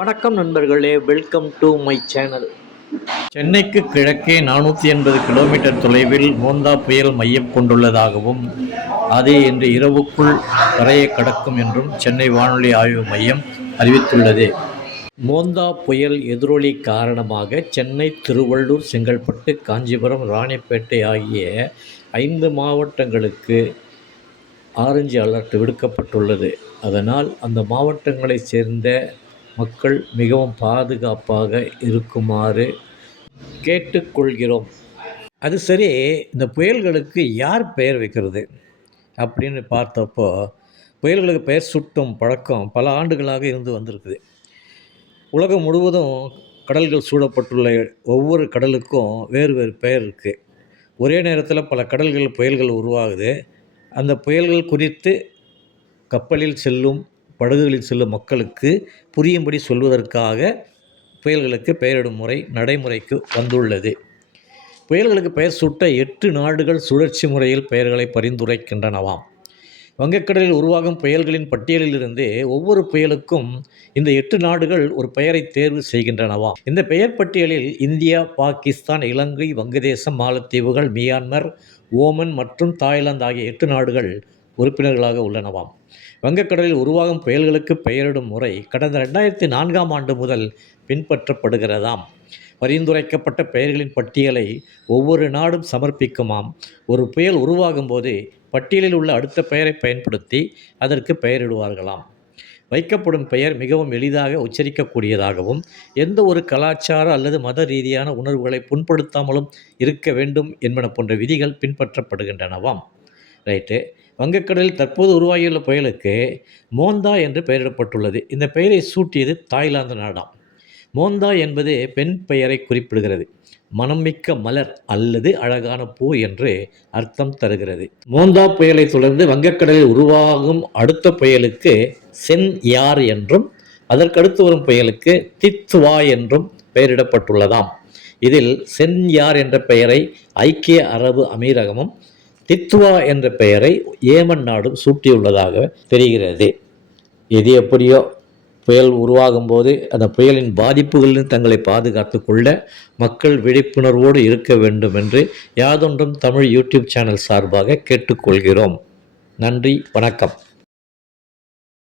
வணக்கம் நண்பர்களே welcome to my channel சென்னைக்கு கிழக்கே நானூற்றி எண்பது கிலோமீட்டர் தொலைவில் மோந்தா புயல் மையம் கொண்டுள்ளதாகவும் அது இன்று இரவுக்குள் கரையை கடக்கும் என்றும் சென்னை வானொலி ஆய்வு மையம் அறிவித்துள்ளது. மோந்தா புயல் எதிரொலி காரணமாக சென்னை திருவள்ளூர் செங்கல்பட்டு காஞ்சிபுரம் ராணிப்பேட்டை ஆகிய ஐந்து மாவட்டங்களுக்கு ஆரஞ்சு அலர்ட் விடுக்கப்பட்டுள்ளது. அதனால் அந்த மாவட்டங்களைச் சேர்ந்த மக்கள் மிகவும் பாதுகாப்பாக இருக்குமாறு கேட்டுக்கொள்கிறோம். அது சரி இந்த புயல்களுக்கு யார் பெயர் வைக்கிறது அப்படின்னு பார்த்தப்போ புயல்களுக்கு பெயர் சுட்டும் பழக்கம் பல ஆண்டுகளாக இருந்து வந்திருக்குது. உலகம் முழுவதும் கடல்கள் சூழப்பட்டுள்ள ஒவ்வொரு கடலுக்கும் வேறு வேறு பெயர் இருக்குது ஒரே நேரத்தில் பல கடல்கள் புயல்கள் உருவாகுது. அந்த புயல்கள் குறித்து கப்பலில் செல்லும் படகுகளில் செல்லும் மக்களுக்கு புரியும்படி சொல்வதற்காக புயல்களுக்கு பெயரிடும் முறை நடைமுறைக்கு வந்துள்ளது. புயல்களுக்கு பெயர் சூட்ட எட்டு நாடுகள் சுழற்சி முறையில் பெயர்களை பரிந்துரைக்கின்றனவாம். வங்கக்கடலில் உருவாகும் புயல்களின் பட்டியலிலிருந்து ஒவ்வொரு புயலுக்கும் இந்த எட்டு நாடுகள் ஒரு பெயரை தேர்வு செய்கின்றனவாம். இந்த பெயர் பட்டியலில் இந்தியா பாகிஸ்தான் இலங்கை வங்கதேசம் மாலத்தீவுகள் மியான்மர் ஓமன் மற்றும் தாய்லாந்து ஆகிய எட்டு நாடுகள் உறுப்பினர்களாக உள்ளனவாம். வங்கக்கடலில் உருவாகும் புயல்களுக்கு பெயரிடும் முறை கடந்த ரெண்டாயிரத்தி நான்காம் ஆண்டு முதல் பின்பற்றப்படுகிறதாம். பரிந்துரைக்கப்பட்ட பெயர்களின் பட்டியலை ஒவ்வொரு நாடும் சமர்ப்பிக்குமாம். ஒரு புயல் உருவாகும் போது பட்டியலில் உள்ள அடுத்த பெயரை பயன்படுத்தி அதற்கு பெயரிடுவார்களாம். வைக்கப்படும் பெயர் மிகவும் எளிதாக உச்சரிக்கக்கூடியதாகவும் எந்த ஒரு கலாச்சார அல்லது மத ரீதியான உணர்வுகளை புண்படுத்தாமலும் இருக்க வேண்டும் என்பன போன்ற விதிகள் பின்பற்றப்படுகின்றனவாம். ரைட்டு. வங்கக்கடலில் தற்போது உருவாகியுள்ள புயலுக்கு மோந்தா என்று பெயரிடப்பட்டுள்ளது. இந்த பெயரை சூட்டியது தாய்லாந்து நாடாம். மோந்தா என்பது பெண் பெயரை குறிப்பிடுகிறது. மனம்மிக்க மலர் அல்லது அழகான பூ என்று அர்த்தம் தருகிறது. மோந்தா புயலை தொடர்ந்து வங்கக்கடலில் உருவாகும் அடுத்த புயலுக்கு சென் யார் என்றும் அதற்கடுத்து வரும் புயலுக்கு தித்வா என்றும் பெயரிடப்பட்டுள்ளதாம். இதில் சென் யார் என்ற பெயரை ஐக்கிய அரபு அமீரகமும் தித்துவா என்ற பெயரை ஏமன் நாடும் சூட்டியுள்ளதாக தெரிகிறது. எது எப்படியோ புயல் உருவாகும் போது அந்த புயலின் பாதிப்புகளில் தங்களை பாதுகாத்து கொள்ள மக்கள் விழிப்புணர்வோடு இருக்க வேண்டும் என்று யாதொன்றும் தமிழ் யூடியூப் சேனல் சார்பாக கேட்டுக்கொள்கிறோம். நன்றி வணக்கம்.